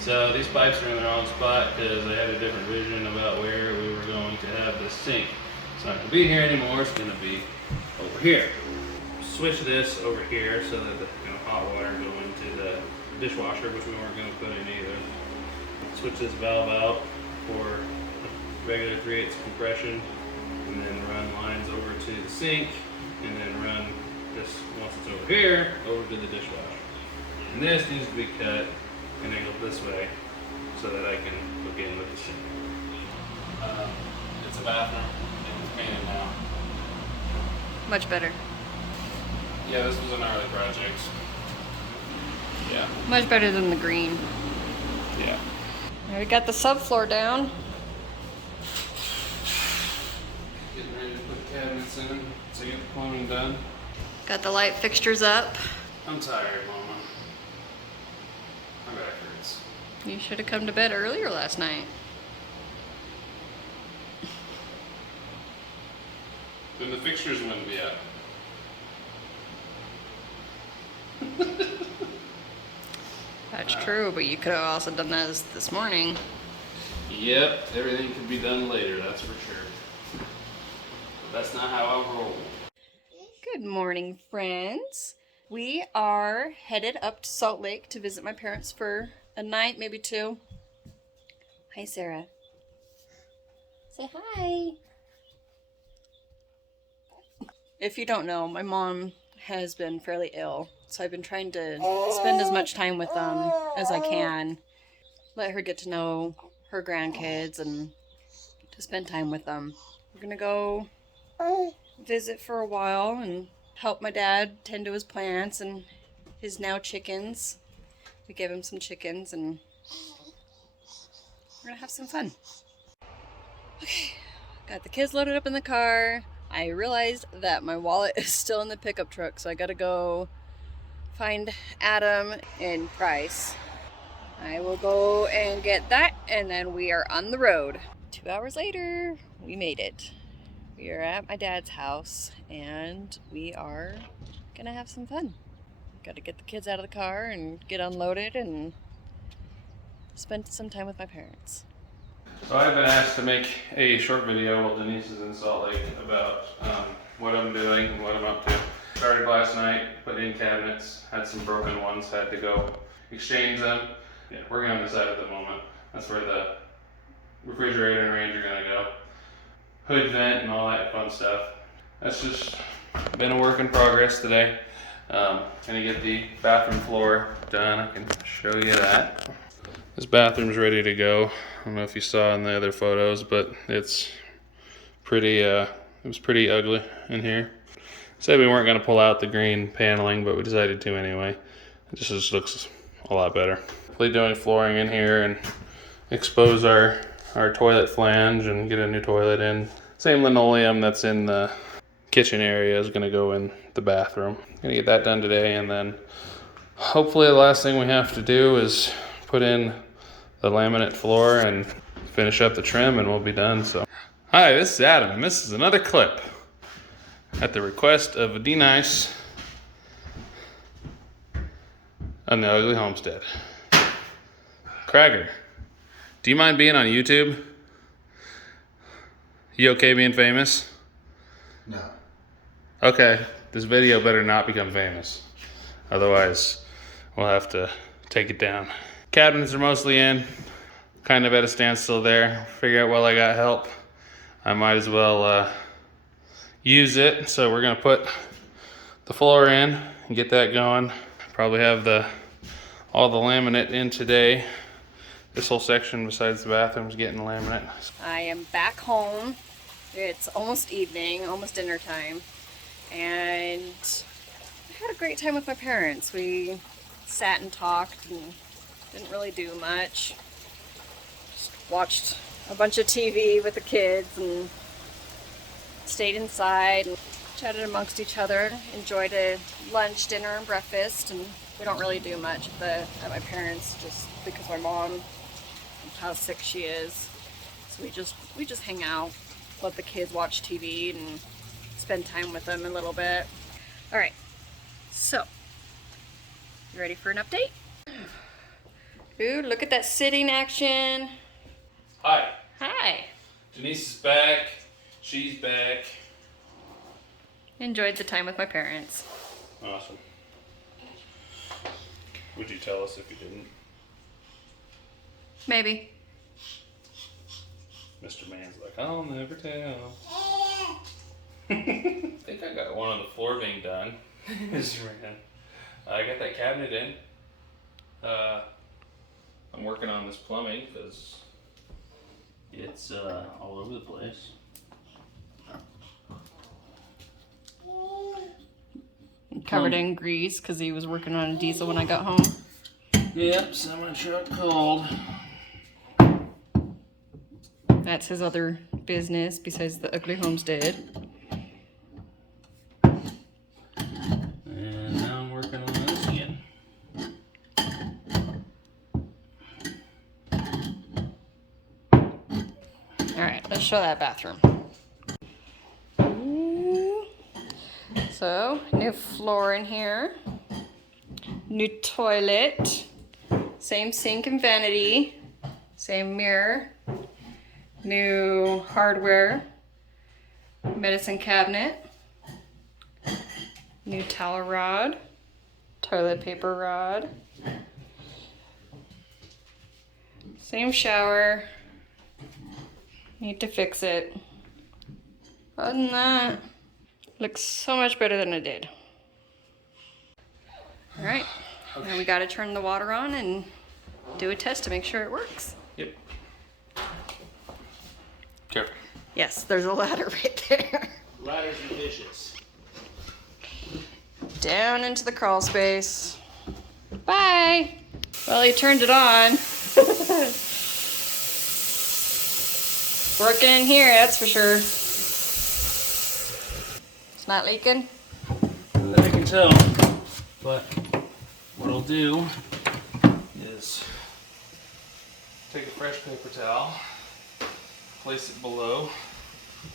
So these pipes are in the wrong spot because I had a different vision about where we were going to have the sink. It's not going to be here anymore, it's going to be over here. Switch this over here so that the hot water go into the dishwasher, which we weren't going to put in either. Switch this valve out for regular 3/8 compression, and then run lines over to the sink, and then run this, once it's over here, over to the dishwasher. And this needs to be cut and angled this way so that I can hook in with the sink. It's a bathroom and it's painted now. Much better. Yeah, this was an early project. Yeah. Much better than the green. Yeah. We got the subfloor down. Getting ready to put cabinets in to get the plumbing done. Got the light fixtures up. I'm tired, Mama. My back hurts. You should have come to bed earlier last night. Then the fixtures wouldn't be up. That's true, but you could have also done that this morning. Yep, everything could be done later, that's for sure. But that's not how I roll. Good morning, friends. We are headed up to Salt Lake to visit my parents for a night, maybe two. Hi, Sarah. Say hi. If you don't know, my mom has been fairly ill, so I've been trying to spend as much time with them as I can. Let her get to know her grandkids and to spend time with them. We're gonna go visit for a while and help my dad tend to his plants and his now chickens. We gave him some chickens and we're gonna have some fun. Okay, got the kids loaded up in the car. I realized that my wallet is still in the pickup truck, so I gotta go find Adam and Price. I will go and get that, and then we are on the road. 2 hours later, we made it. We are at my dad's house, and we are gonna have some fun. Gotta get the kids out of the car and get unloaded and spend some time with my parents. So I've been asked to make a short video while Denise is in Salt Lake about what I'm doing and what I'm up to. Started last night, put in cabinets, had some broken ones, had to go exchange them. Yeah, working on this side at the moment. That's where the refrigerator and range are gonna go. Hood vent and all that fun stuff. That's just been a work in progress today. Gonna get the bathroom floor done. I can show you that. This bathroom's ready to go. I don't know if you saw in the other photos, but it's pretty, it was pretty ugly in here. Said we weren't gonna pull out the green paneling, but we decided to anyway. It just looks a lot better. We're doing flooring in here and expose our toilet flange and get a new toilet in. Same linoleum that's in the kitchen area is gonna go in the bathroom. Gonna get that done today, and then hopefully the last thing we have to do is put in the laminate floor and finish up the trim, and we'll be done. So, hi, this is Adam, and this is another clip at the request of D-Nice on the Ugly Homestead. Cragger, do you mind being on YouTube? You okay being famous? No. Okay, this video better not become famous. Otherwise, we'll have to take it down. Cabinets are mostly in, kind of at a standstill there. Figure out while I got help I might as well use it. So we're gonna put the floor in and get that going. Probably have all the laminate in today. This whole section besides the bathroom is getting laminate. I am back home. It's almost evening, almost dinner time, and I had a great time with my parents. We sat and talked and didn't really do much. Just watched a bunch of TV with the kids and stayed inside and chatted amongst each other. Enjoyed a lunch, dinner, and breakfast. And we don't really do much at my parents' just because my mom, how sick she is. So we just hang out, let the kids watch TV and spend time with them a little bit. All right, so you ready for an update? Ooh, look at that sitting action. Hi. Hi. Denise is back. She's back. Enjoyed the time with my parents. Awesome. Would you tell us if you didn't? Maybe. Mr. Man's like, I'll never tell. I think I got one on the floor being done. Mr. Man. I got that cabinet in. I'm working on this plumbing because it's all over the place. Covered in grease because he was working on a diesel when I got home. Yep, semi-truck cold. That's his other business besides the ugly homestead. And now I'm working on this again. Alright, let's show that bathroom. Ooh. So, new floor in here. New toilet. Same sink and vanity. Same mirror. New hardware. Medicine cabinet. New towel rod. Toilet paper rod. Same shower. Need to fix it. Other than that, looks so much better than it did. All right, now we got to turn the water on and do a test to make sure it works. Yep. Careful. Yes, there's a ladder right there. Ladders and dishes. Down into the crawl space. Bye. Well, he turned it on. Working in here, that's for sure. It's not leaking. That I can tell. But what I'll do is take a fresh paper towel, place it below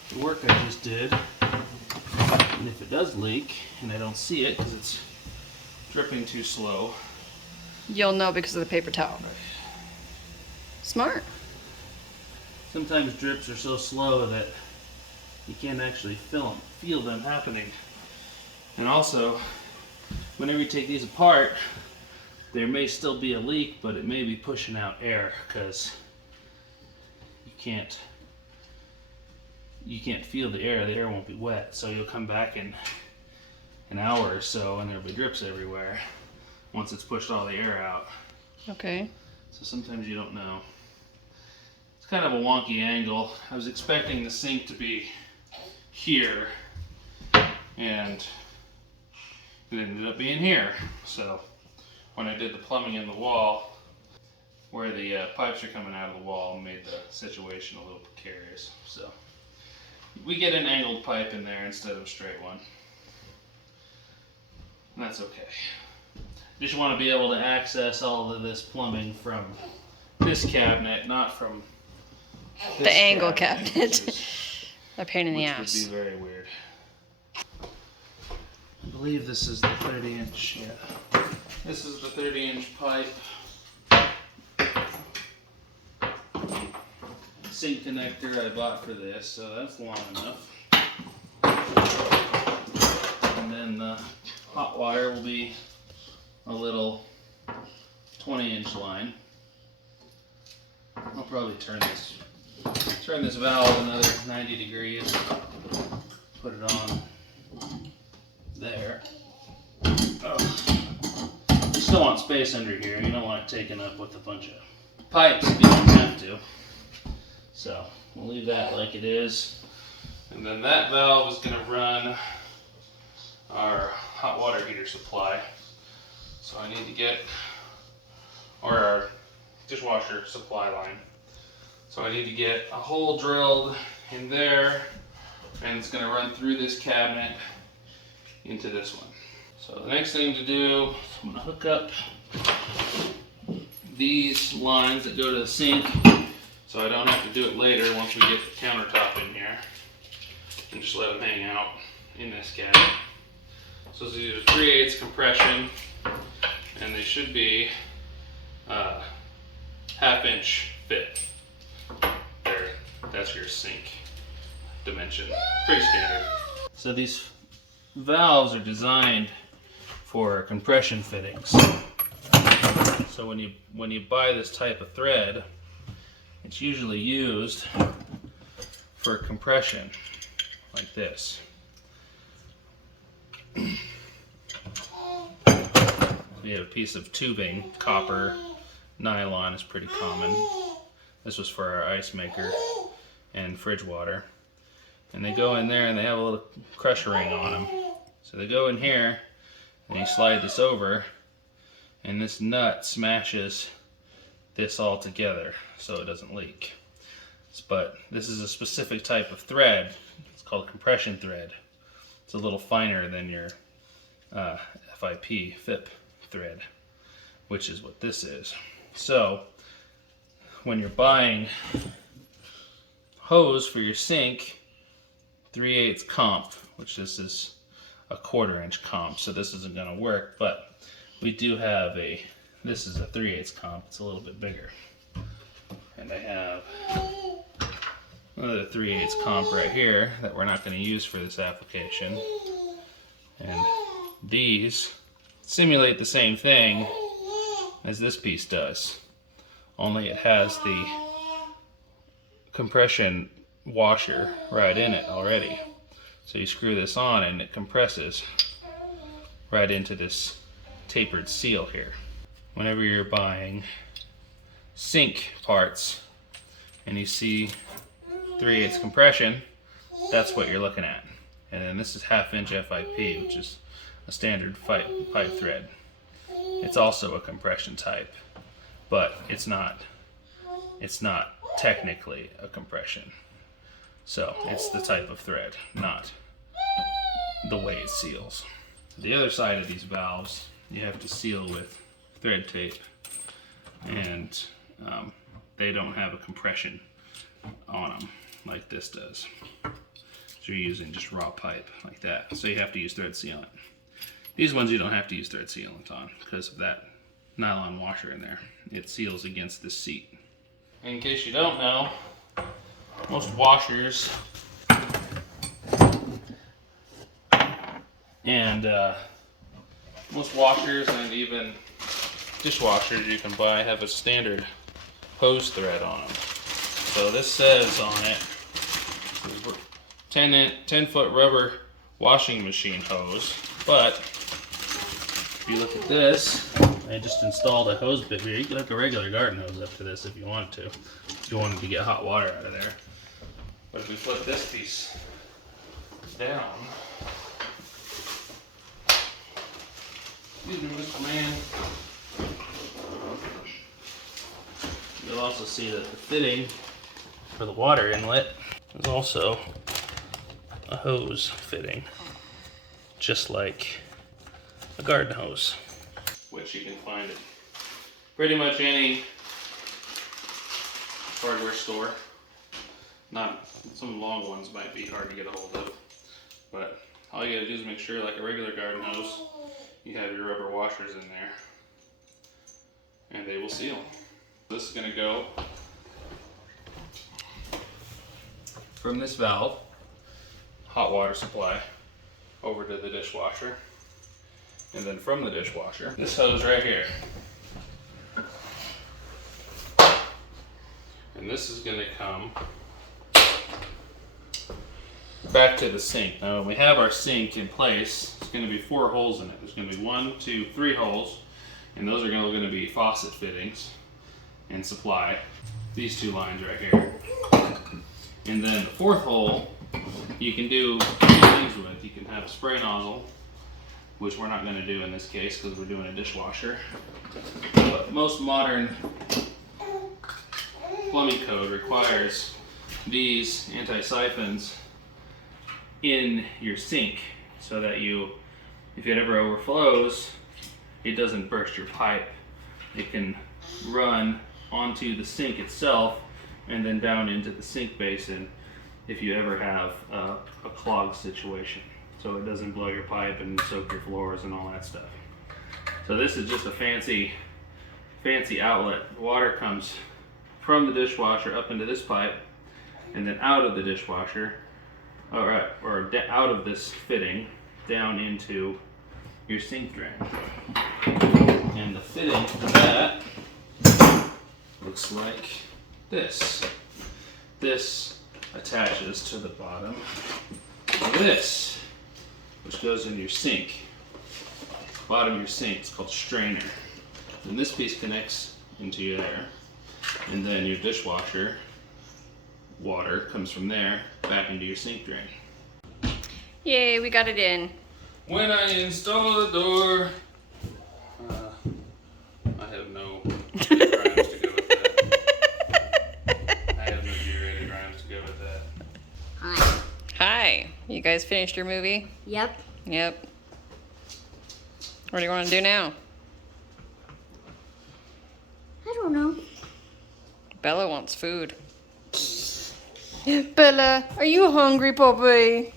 the work I just did, and if it does leak and I don't see it because it's dripping too slow, You'll know because of the paper towel. Smart. sometimes drips are so slow that you can't actually feel them happening. And also, whenever you take these apart, there may still be a leak, but it may be pushing out air because you can't feel the air won't be wet. So you'll come back in an hour or so and there'll be drips everywhere once it's pushed all the air out. Okay. So sometimes you don't know. It's kind of a wonky angle. I was expecting the sink to be here and it ended up being here. So when I did the plumbing in the wall, where the pipes are coming out of the wall, made the situation a little precarious. So we get an angled pipe in there instead of a straight one. And that's okay. Just want to be able to access all of this plumbing from this cabinet, not from this The angle cabinet. which A pain in the would ass. be very weird. I believe this is the 30-inch. Yeah. This is the 30-inch pipe. Sink connector I bought for this, so that's long enough. And then the hot wire will be a little 20-inch line. I'll probably turn this Turn this valve another 90 degrees. Put it on there. Oh. You still want space under here. You don't want it taken up with a bunch of pipes if you don't have to. So we'll leave that like it is. And then that valve is going to run our hot water heater supply. So I need to get, or our dishwasher supply line. So I need to get a hole drilled in there, and it's going to run through this cabinet into this one. So the next thing to do is I'm going to hook up these lines that go to the sink, so I don't have to do it later once we get the countertop in here, and just let them hang out in this cabinet. So these are 3/8 compression, and they should be 1/2 inch fit. There, that's your sink dimension. Pretty standard. So these valves are designed for compression fittings. So when you buy this type of thread, it's usually used for compression, like this. We have a piece of tubing, copper, nylon is pretty common. This was for our ice maker and fridge water. And they go in there and they have a little crusher ring on them. So they go in here and you slide this over, and this nut smashes this all together so it doesn't leak. But this is a specific type of thread. It's called compression thread. It's a little finer than your FIP thread, which is what this is. So when you're buying hose for your sink, 3/8 comp, which this is a 1/4 inch comp, so this isn't going to work, but we do have this is a 3/8 comp, it's a little bit bigger. And I have another 3/8 comp right here that we're not going to use for this application. And these simulate the same thing as this piece does, only it has the compression washer right in it already. So you screw this on and it compresses right into this tapered seal here. Whenever you're buying sink parts and you see 3/8 compression, that's what you're looking at. And then this is 1/2 inch FIP, which is a standard pipe thread. It's also a compression type, but it's not technically a compression. So it's the type of thread, not the way it seals. The other side of these valves, you have to seal with thread tape, and they don't have a compression on them like this does. So you're using just raw pipe like that. So you have to use thread sealant. These ones you don't have to use thread sealant on because of that nylon washer in there. It seals against this seat. In case you don't know, most washers and even dishwashers you can buy have a standard hose thread on them. So this says on it, 10-foot rubber washing machine hose, but if you look at this, I just installed a hose bit here. You could hook a regular garden hose up to this if you wanted to, if you wanted to get hot water out of there. But if we flip this piece down, excuse me, Mr. Man, you'll also see that the fitting for the water inlet is also a hose fitting, just like a garden hose, which you can find at pretty much any hardware store. Not some long ones might be hard to get a hold of, but all you gotta do is make sure, like a regular garden hose, you have your rubber washers in there, and they will seal. This is gonna go from this valve, hot water supply, over to the dishwasher, and then from the dishwasher, this hose right here. And this is going to come back to the sink. Now when we have our sink in place, it's going to be 4 holes in it. There's going to be 1, 2, 3 holes, and those are going to be faucet fittings and supply. These 2 lines right here. And then the 4th hole, you can do 2 things with. You can have a spray nozzle, which we're not going to do in this case because we're doing a dishwasher. But most modern plumbing code requires these anti-siphons in your sink so that if it ever overflows, it doesn't burst your pipe. It can run onto the sink itself and then down into the sink basin if you ever have a clogged situation, so it doesn't blow your pipe and soak your floors and all that stuff. So this is just a fancy outlet. Water comes from the dishwasher up into this pipe and then out of the dishwasher, or out of this fitting down into your sink drain. And the fitting for that looks like this. This attaches to the bottom of this, which goes into your sink. Bottom of your sink is called strainer. And this piece connects into there, and then your dishwasher water comes from there back into your sink drain. Yay, we got it in. When I install the door, I have no rhymes to go with that. I have no G-rated rhymes to go with that. Hi. Hi. You guys finished your movie? Yep. Yep. What do you want to do now? I don't know. Bella wants food. Bella, are you hungry, puppy?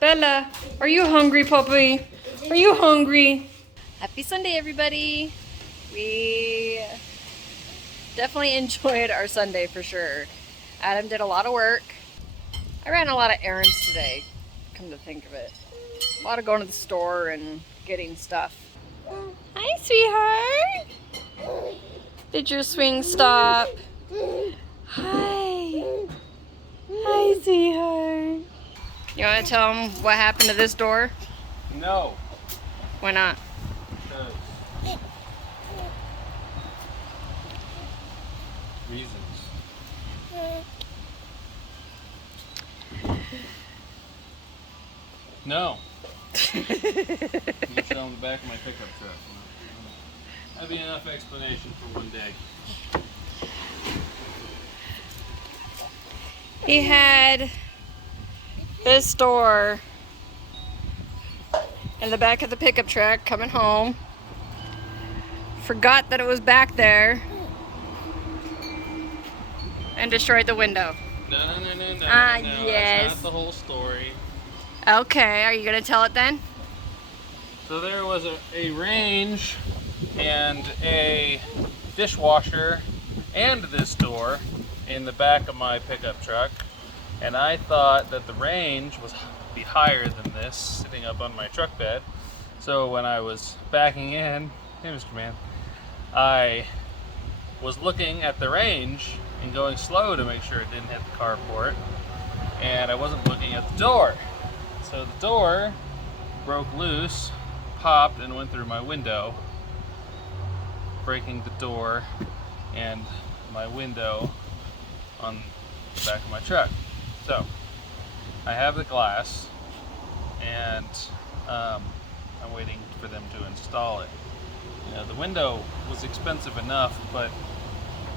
Bella, are you hungry, puppy? Are you hungry? Happy Sunday, everybody. We definitely enjoyed our Sunday for sure. Adam did a lot of work. I ran a lot of errands today, come to think of it. A lot of going to the store and getting stuff. Hi, sweetheart. Did your swing stop? Hi. Hi, sweetheart. You want to tell them what happened to this door? No. Why not? Because reasons. No. You can show them the back of my pickup truck. That'd be enough explanation for one day. He had this door in the back of the pickup truck coming home. Forgot that it was back there and destroyed the window. No. Yes. That's not the whole story. Okay, are you gonna tell it then? So there was a range and a dishwasher and this door in the back of my pickup truck, and I thought that the range was be higher than this sitting up on my truck bed. So when I was backing in, hey Mr. Man, I was looking at the range and going slow to make sure it didn't hit the carport, and I wasn't looking at the door. So the door broke loose, popped, and went through my window, breaking the door and my window on the back of my truck. So I have the glass, and I'm waiting for them to install it. You know, the window was expensive enough, but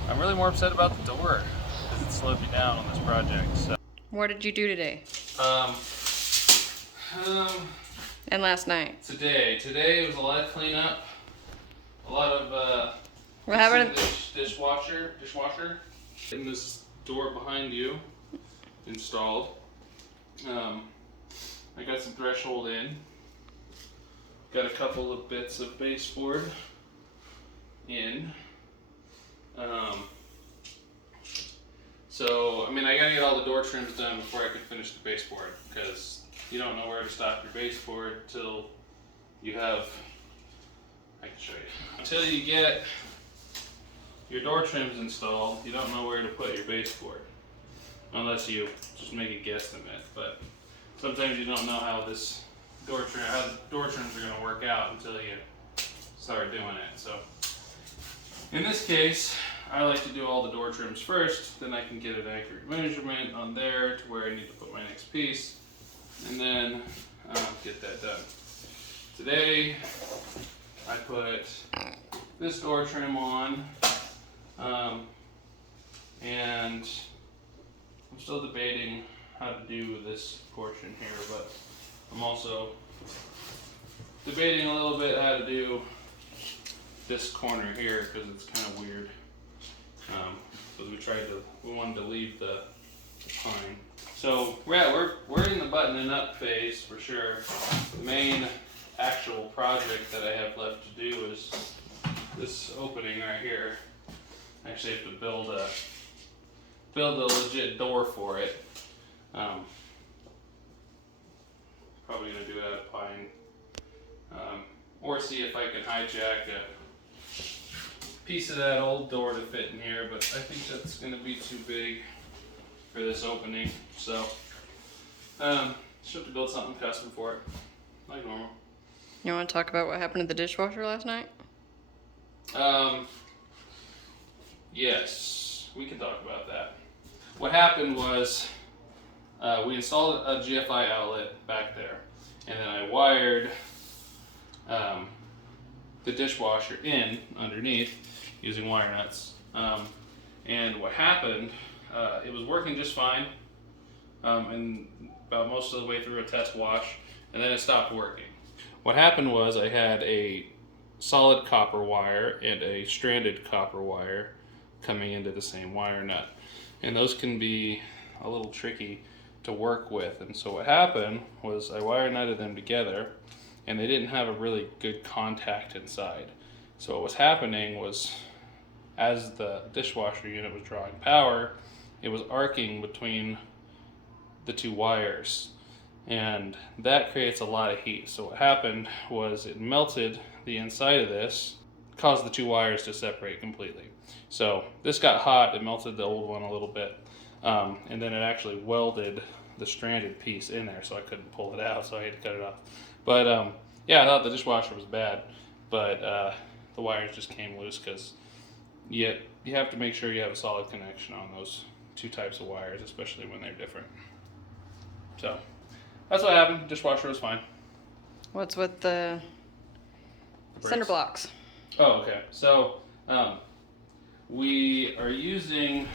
I'm really more upset about the door because it slowed me down on this project. So What did you do today? And last night? Today was a lot of cleanup, a lot of What happened? dishwasher, getting this door behind you installed. I got some threshold in, got a couple of bits of baseboard in. So I mean, I gotta get all the door trims done before I can finish the baseboard, because you don't know where to stop your baseboard till you have, I can show you, until you get your door trim's installed, you don't know where to put your baseboard. Unless you just make a guesstimate. But sometimes you don't know how this door trims are going to work out until you start doing it. So in this case, I like to do all the door trims first, then I can get an accurate measurement on there to where I need to put my next piece, and then get that done. Today, I put this door trim on, and I'm still debating how to do this portion here, but I'm also debating a little bit how to do this corner here because it's kind of weird. Because we wanted to leave the pine. So we're in the buttoning up phase for sure. The main actual project that I have left to do is this opening right here. I actually have to build a legit door for it. Probably gonna do it out of pine, or see if I can hijack a piece of that old door to fit in here, but I think that's going to be too big for this opening, so just have to build something custom for it, like normal. You want to talk about what happened to the dishwasher last night? Yes, we can talk about that. What happened was we installed a GFI outlet back there, and then I wired the dishwasher in underneath using wire nuts. And what happened, it was working just fine, and about most of the way through a test wash, and then it stopped working. What happened was I had a solid copper wire and a stranded copper wire coming into the same wire nut, and those can be a little tricky to work with. And so what happened was I wire nutted them together, and they didn't have a really good contact inside. So what was happening was, as the dishwasher unit was drawing power, it was arcing between the two wires, and that creates a lot of heat. So what happened was it melted the inside of this, caused the two wires to separate completely. So this got hot, it melted the old one a little bit, and then it actually welded the stranded piece in there, so I couldn't pull it out, so I had to cut it off. But yeah, I thought the dishwasher was bad, but the wires just came loose because you have to make sure you have a solid connection on those two types of wires, especially when they're different. So that's what happened. Dishwasher was fine. What's with the cinder blocks? Oh, okay. So we are using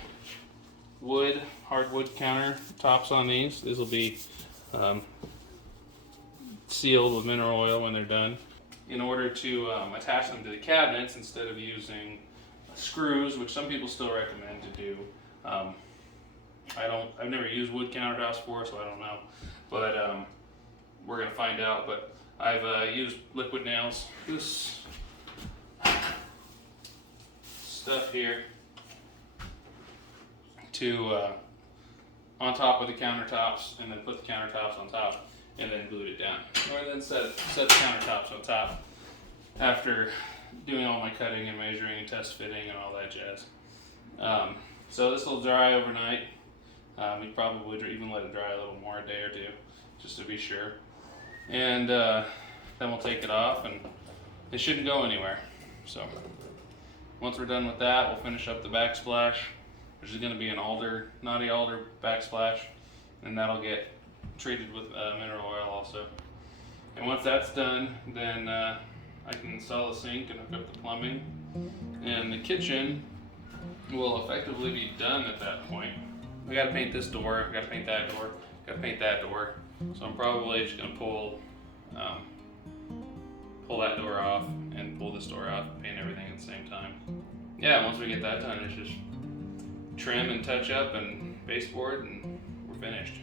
hardwood countertops on these. These will be sealed with mineral oil when they're done. In order to attach them to the cabinets, instead of using screws, which some people still recommend to do, I've never used wood countertops before, so I don't know. But we're gonna find out. But I've used liquid nails. This stuff here to on top of the countertops, and then put the countertops on top, and then glued it down. Or then set the countertops on top after doing all my cutting and measuring and test fitting and all that jazz. So this will dry overnight. We probably even let it dry a little more, a day or two, just to be sure. And then we'll take it off, and it shouldn't go anywhere. So once we're done with that, we'll finish up the backsplash, which is going to be an knotty alder backsplash, and that'll get treated with mineral oil also. And once that's done, then I can install a sink and hook up the plumbing, and the kitchen will effectively be done at that point. I gotta paint this door, I gotta paint that door, gotta paint that door. So I'm probably just gonna pull that door off and pull this door off and paint everything at the same time. Yeah, once we get that done, it's just trim and touch up and baseboard, and we're finished.